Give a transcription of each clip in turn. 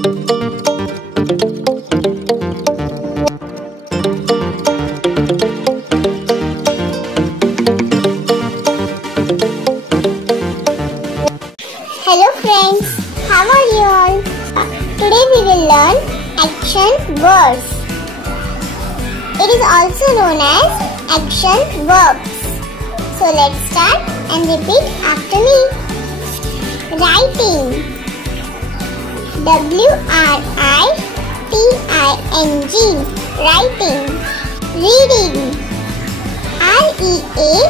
Hello friends, how are you all? Today we will learn action verbs. It is also known as action verbs. So let's start and repeat after me. Writing, W-R-I-T-I-N-G, writing. Reading, R-E-A-D-I-N-G,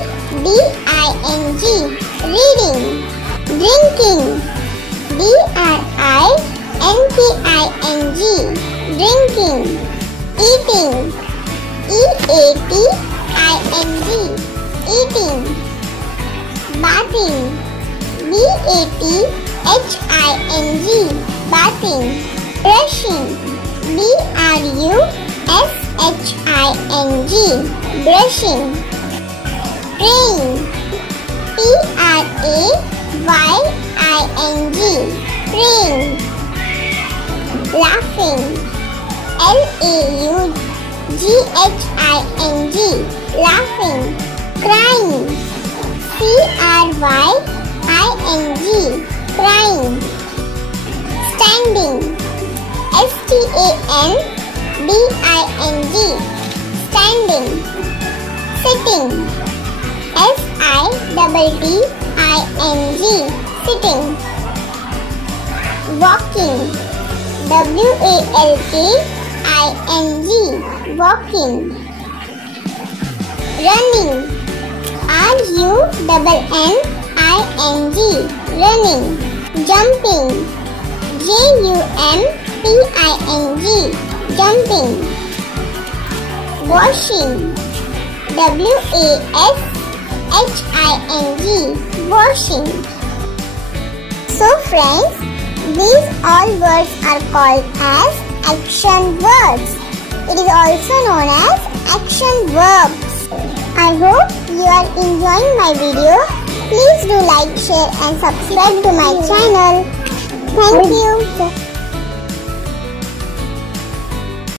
reading. Drinking, D-R-I-N-K-I-N-G, drinking. Eating, E-A-T-I-N-G, eating. Bathing, B-A-T-H-I-N-G, bathing. Brushing, B-R-U-S-H-I-N-G, brushing. Praying, P-R-A-Y-I-N-G, praying. Laughing, L-A-U-G-H-I-N-G, laughing. Crying, C-R-Y-I-N-G, crying. Standing, S-T-A-N-D-I-N-G, standing. Sitting, S-I-T-T-I-N-G, sitting. Walking, W-A-L-K-I-N-G, walking. Running, R-U-N-N-I-N-G, running. Jumping, J-U-M-P-I-N-G, jumping. Washing, W-A-S-H-I-N-G, washing. So friends, these all words are called as action words. It is also known as action verbs. I hope you are enjoying my video. Please do like, share and subscribe to my channel. Thank you.